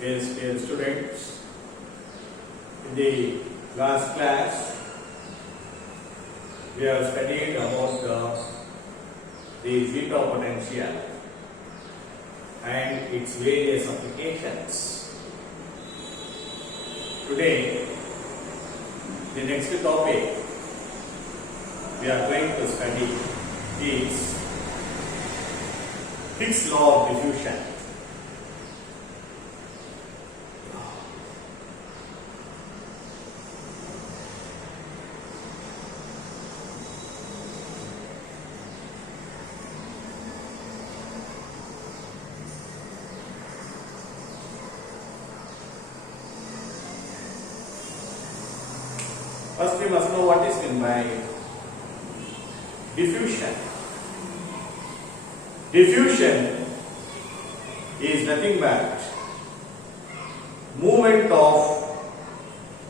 Yes, dear students, in the last class we have studied about the zeta potential and its various applications. Today, the next topic we are going to study is Fick's law of diffusion. First we must know what is meant by diffusion. Diffusion is nothing but movement of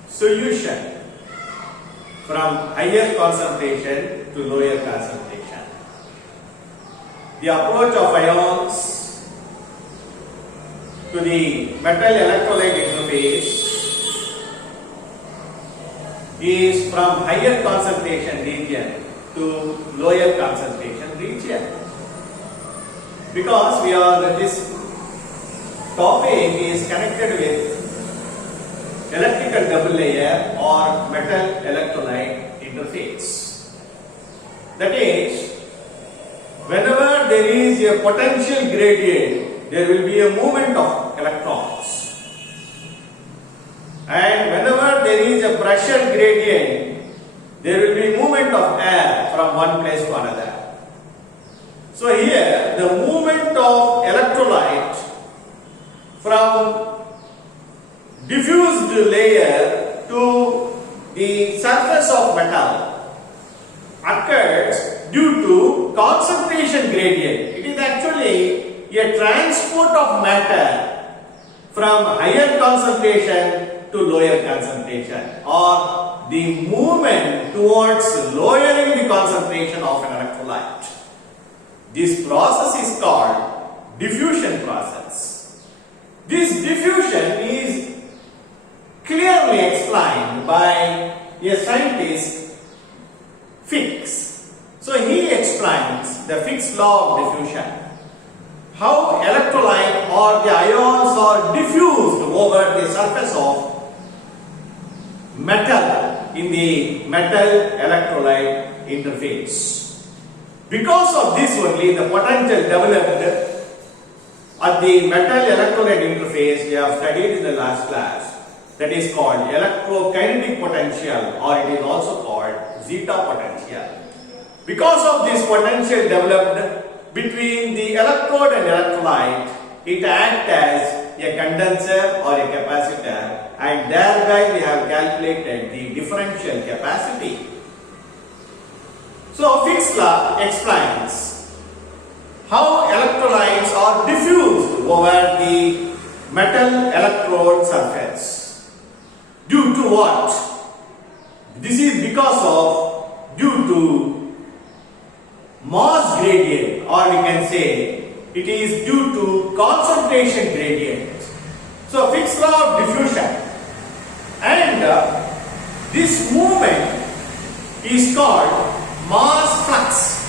solution from higher concentration to lower concentration. The approach of ions to the metal electrolyte interface is from higher concentration region to lower concentration region. Because this topic is connected with electrical double layer or metal electrolyte interface. That is, whenever there is a potential gradient, there will be a movement of electrons. And whenever there is a pressure gradient, there will be movement of air from one place to another. So here, the movement of electrolyte from diffused layer to the surface of metal occurs due to concentration gradient. It is actually a transport of matter from higher concentration to lower concentration, or the movement towards lowering the concentration of an electrolyte. This process is called diffusion process. This diffusion is clearly explained by a scientist, Fick's. So he explains the Fick's law of diffusion. How electrolyte or the ions are diffused over the surface of metal in the metal electrolyte interface. Because of this only, the potential developed at the metal electrolyte interface we have studied in the last class, that is called electrokinetic potential, or it is also called zeta potential. Because of this potential developed between the electrode and electrolyte, it acts as a condenser or a capacitor, and thereby we have calculated the differential capacity. So Fick's law explains how electrolytes are diffused over the metal electrode surface. Due to what? This is because of due to mass gradient, or we can say it is due to concentration gradient. So Fick's law of diffusion, and this movement is called mass flux.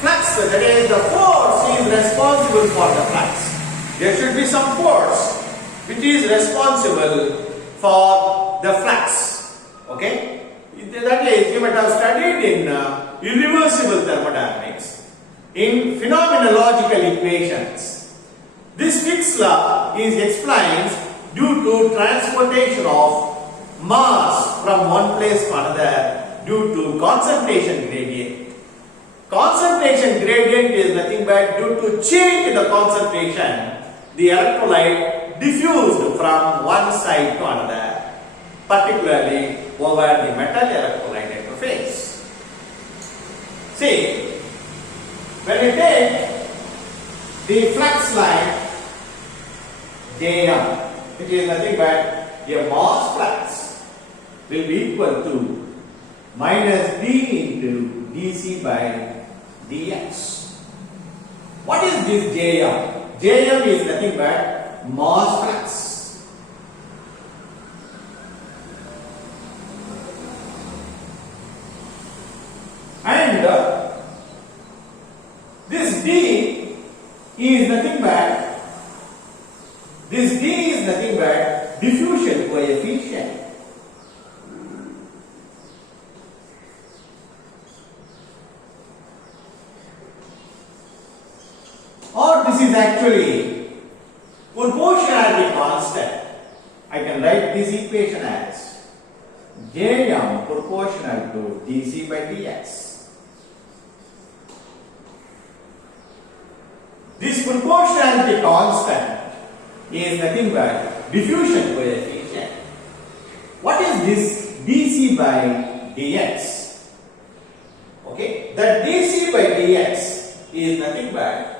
Flux, that is, the force is responsible for the flux. There should be some force which is responsible for the flux. Okay? That is, you might have studied in irreversible thermodynamics, in phenomenological equations. This Fick's law is explained due to transportation of mass from one place to another due to concentration gradient. Concentration gradient is nothing but due to change in the concentration, the electrolyte diffused from one side to another, particularly over the metal electrolyte interface. See, when we take the flux line Jm, which is nothing but a mass flux, will be equal to minus d into dc by dx. What is this Jm? Jm is nothing but mass flux. And this D is nothing but diffusion coefficient. Or this is actually proportionality constant. I can write this equation as Jm proportional to dC by dx. This proportionality constant is nothing but diffusion coefficient. What is this dC by dx? Okay, that dC by dx is nothing but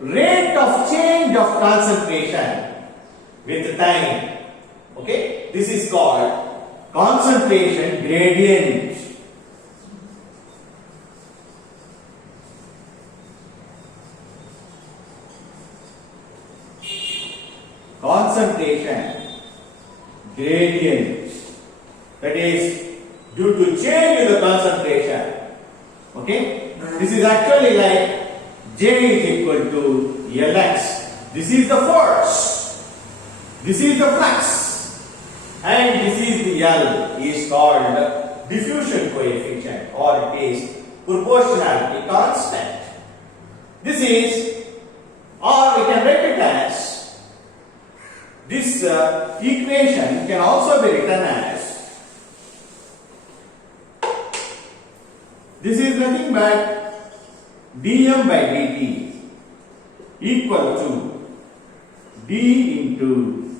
rate of change of concentration with time. Okay, this is called concentration gradient. Concentration gradient, that is due to change in the concentration. Okay, this is actually like J is equal to Lx. This is the force, this is the flux, and this is the L is called diffusion coefficient, or it is proportionality constant. This is, or we can write it as, this equation can also be written as, this is nothing but dm by dt equal to d into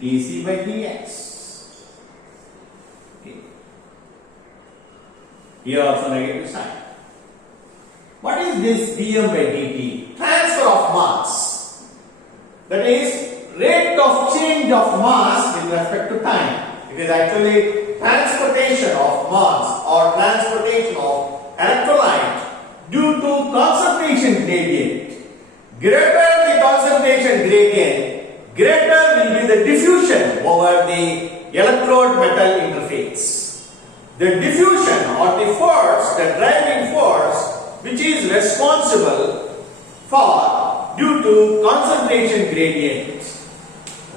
dc by dx. Okay. Here also negative sign. What is this dm by dt? Transfer of mass. That is rate of change of mass with respect to time. It is actually transportation of mass or transportation of electrolyte due to concentration gradient. Greater the concentration gradient, greater will be the diffusion over the electrode metal interface. The diffusion or the force, the driving force, which is responsible for due to concentration gradient.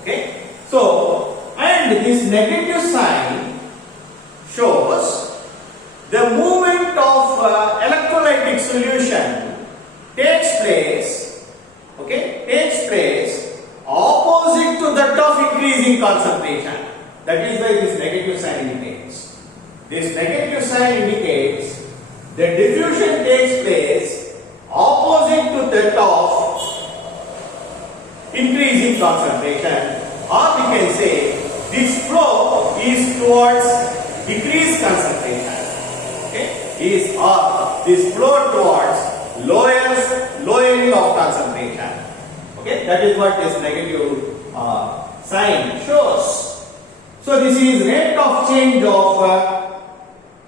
Okay, so, and this negative sign shows the movement of electrolytic solution takes place, okay, takes place opposite to that of increasing concentration. That is why this negative sign indicates. This negative sign indicates the diffusion takes place opposite to that of increasing concentration, or we can say this flow is towards decreased concentration. Okay, this flow towards lowering of concentration. Okay, that is what this negative sign shows. So this is rate of change of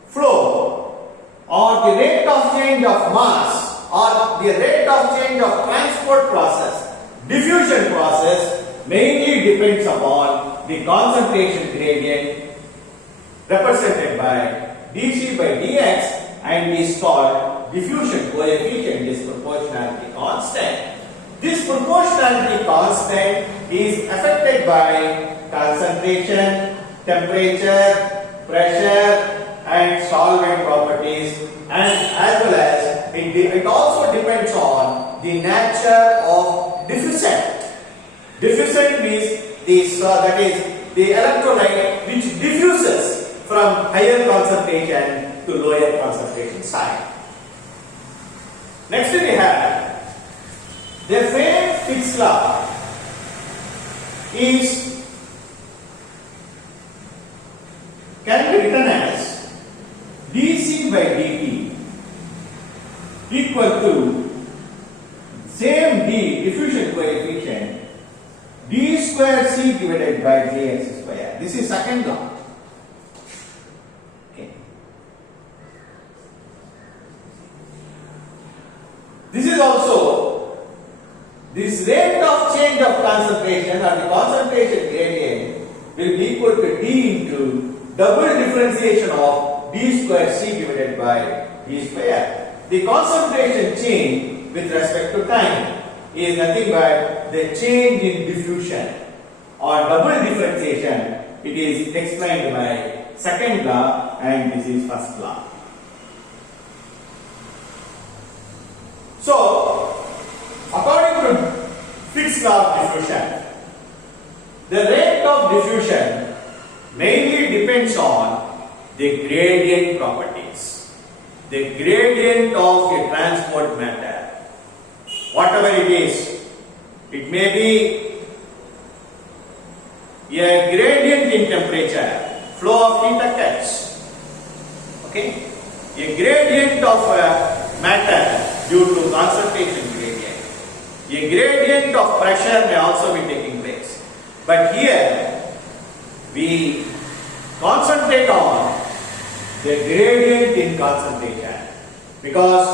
flow, or the rate of change of mass, or the rate of change of transport process. Diffusion process mainly depends upon the concentration gradient represented by dC by dx and is called diffusion coefficient, this proportionality constant. This proportionality constant is affected by concentration, temperature, pressure and solvent properties, and as well as it also depends on the nature of diffusant. Diffusant means this, that is the electrolyte which diffuses from higher concentration to lower concentration side. Next we have the Frey-Fitts law can be written as dC by dt equal to same d, diffusion coefficient, d square c divided by jx square. This is second law. Okay. This is also this rate of change of concentration or the concentration gradient will be equal to d into double differentiation of d square c divided by d square. The concentration change with respect to time is nothing but the change in diffusion or double differentiation. It is explained by second law and this is first law. So, according to Fick's law of diffusion, the rate of diffusion mainly depends on the gradient properties, the gradient of a transport matter. Whatever it is, it may be a gradient in temperature, flow of heat occurs. Okay? A gradient of matter due to concentration gradient. A gradient of pressure may also be taking place. But here we concentrate on the gradient in concentration because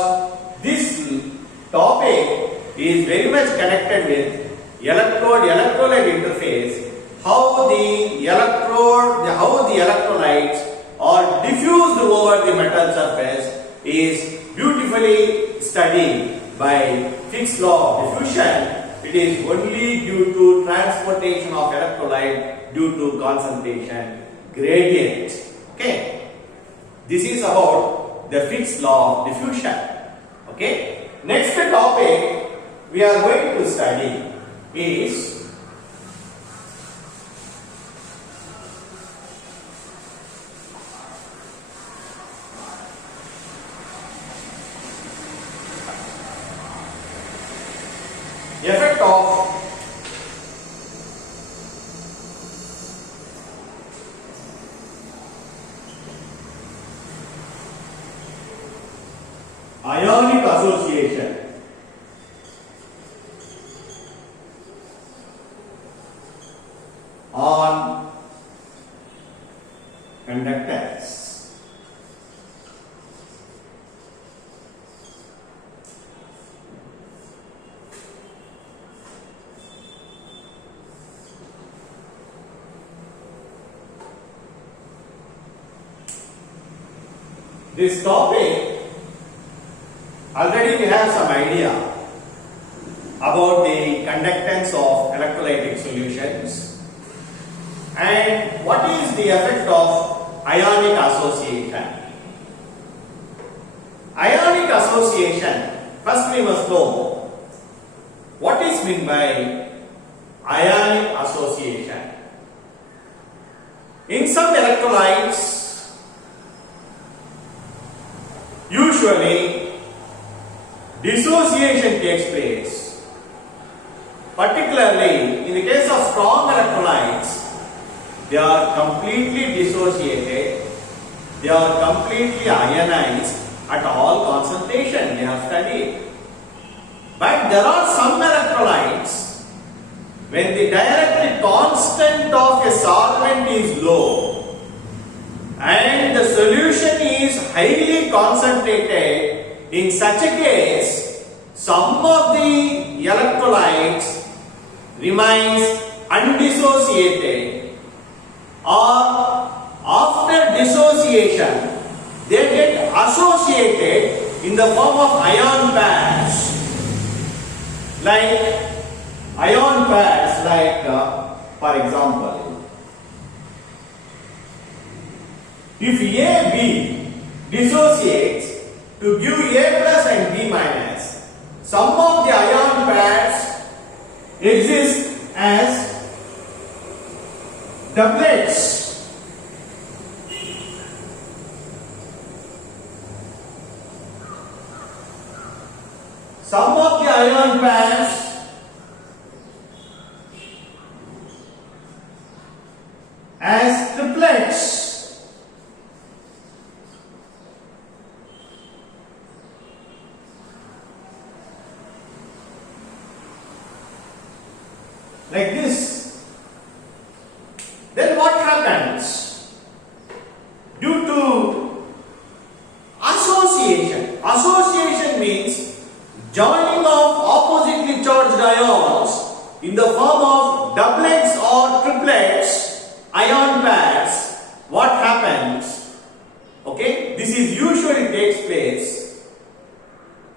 this topic is very much connected with electrolyte interface, how the electrolytes are diffused over the metal surface is beautifully studied by Fick's law of diffusion. It is only due to transportation of electrolyte due to concentration gradient. Okay, this is about the Fick's law of diffusion. Okay, next topic we are going to study is effect of ionic association on conductors. This topic, already we have some idea about the conductance of electrolytic solutions and what is the effect of ionic association. Ionic association, first we must know what is meant by ionic association. In some electrolytes, usually dissociation takes place. Particularly in the case of strong electrolytes, they are completely dissociated, they are completely ionized at all concentration, they have studied. But there are some electrolytes, when the dielectric constant of a solvent is low and the solution is highly concentrated, in such a case, some of the electrolytes remains undissociated, or after dissociation they get associated in the form of ion pairs, like for example, if AB dissociates to give A plus and B minus, some of the ion pairs exist as doublets. Some of the ion pairs as triplets. Like this. Then what happens? Due to association. Association means joining of oppositely charged ions in the form of doublets or triplets, ion pairs, what happens? Okay, this is usually takes place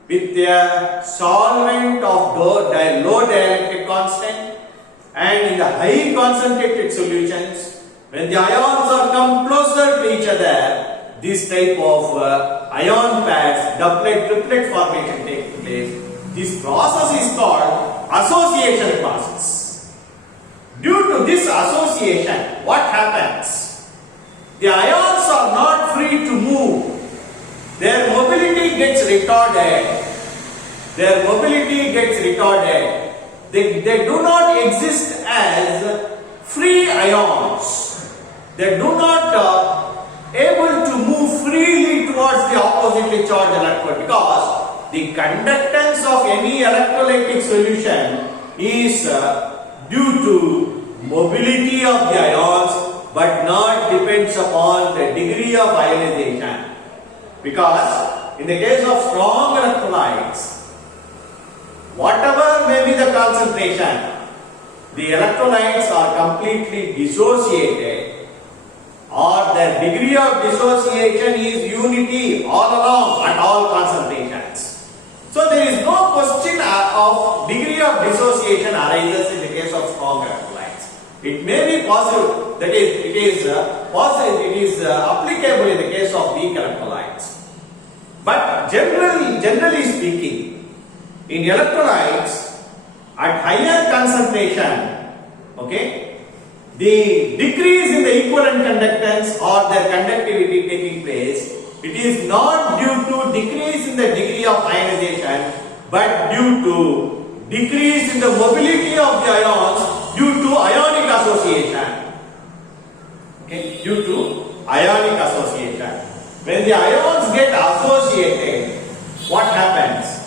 with a solvent of low dielectric constant, and in the high concentrated solutions, when the ions are come closer to each other, this type of ion pairs, doublet, triplet formation takes place. This process is called association process. Due to this association, what happens? The ions are not free to move. Their mobility gets retarded. Their mobility gets retarded. They do not exist as free ions. They do not able to move freely towards the oppositely charged electrode, because the conductance of any electrolytic solution is due to mobility of the ions, but not depends upon the degree of ionization. Because in the case of strong electrolytes, whatever may be the concentration, the electrolytes are completely dissociated, or the degree of dissociation is unity all along at all concentrations. So there is no question of degree of dissociation arises in the case of strong electrolytes. It may be possible, that is, it is applicable in the case of weak electrolytes. But generally speaking, in electrolytes at higher concentration, okay, the decrease in the equivalent conductance or their conductivity taking place, it is not due to decrease in the degree of ionization, but due to decrease in the mobility of the ions due to ionic association. Okay, due to ionic association. When the ions get associated, what happens?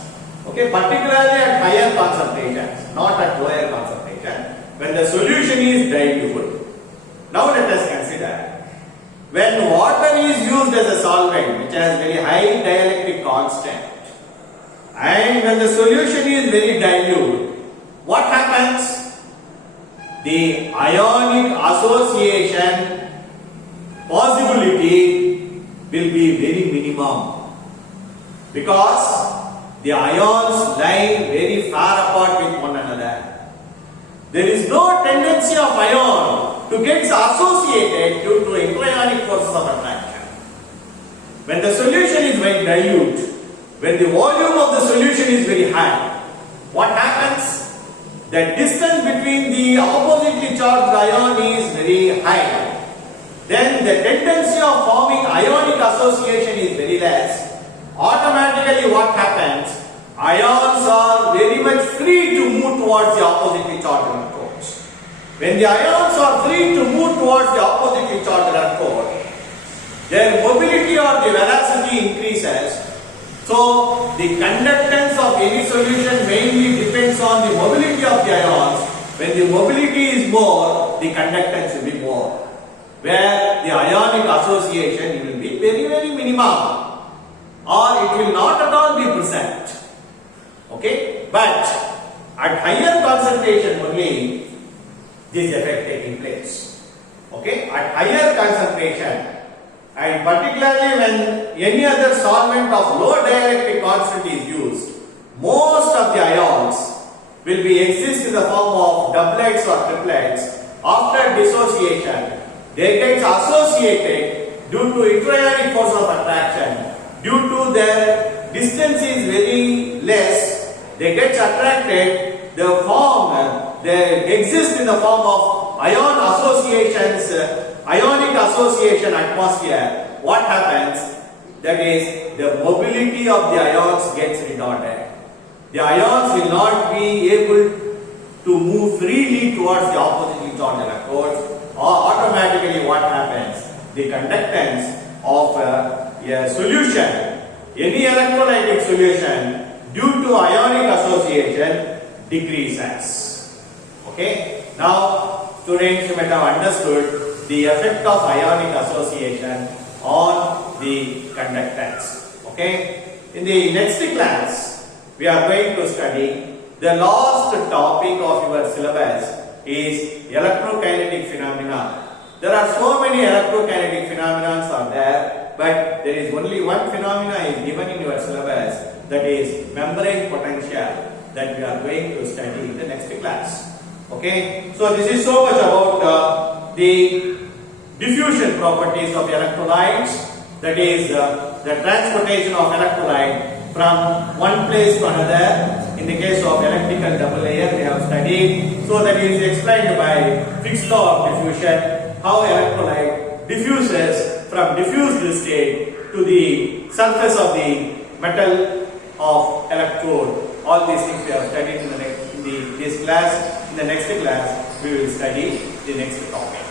Okay, particularly at higher concentrations, not at lower concentration. When the solution is dilute. Now let us consider, when water is used as a solvent which has very high dielectric constant, and when the solution is very dilute, what happens? The ionic association possibility will be very minimum, because the ions lie very far apart with one another. There is no tendency of ion to get associated due to intra-ionic forces of attraction. When the solution is very dilute, when the volume of the solution is very high, what happens? The distance between the oppositely charged ion is very high. Then the tendency of forming ionic association is very less. Automatically what happens? Ions are very much free to move towards the oppositely charged electrodes. When the ions are free to move towards the oppositely charged electrode, their mobility or the velocity increases. So the conductance of any solution mainly depends on the mobility of the ions. When the mobility is more, the conductance will be more, where the ionic association will be very minimum, or it will not at all be present. Okay, but at higher concentration only this effect taking place. Okay, at higher concentration, and particularly when any other solvent of low dielectric constant is used, most of the ions will be exist in the form of doublets or triplets. After dissociation, they get associated due to intra-ionic force of attraction. Due to their distance is very less, they get attracted, they exist in the form of ion associations, ionic association atmosphere. What happens? That is, the mobility of the ions gets retarded. The ions will not be able to move freely towards the oppositely charged electrodes, or automatically what happens? The conductance of a solution, any electrolytic solution, due to ionic association decreases. Okay. Now, students, you might have understood the effect of ionic association on the conductance. Okay. In the next class, we are going to study The last topic of your syllabus is electrokinetic phenomena. There are so many electrokinetic phenomena are there, but there is only one phenomena is given in your syllabus, that is membrane potential, that we are going to study in the next class. Okay, so this is so much about the diffusion properties of electrolytes, that is the transportation of electrolyte from one place to another. In the case of electrical double layer we have studied, so that is explained by Fick's law of diffusion, how electrolyte diffuses from diffused state to the surface of the metal of electrode. All these things we have studied in this class. In the next class we will study the next topic.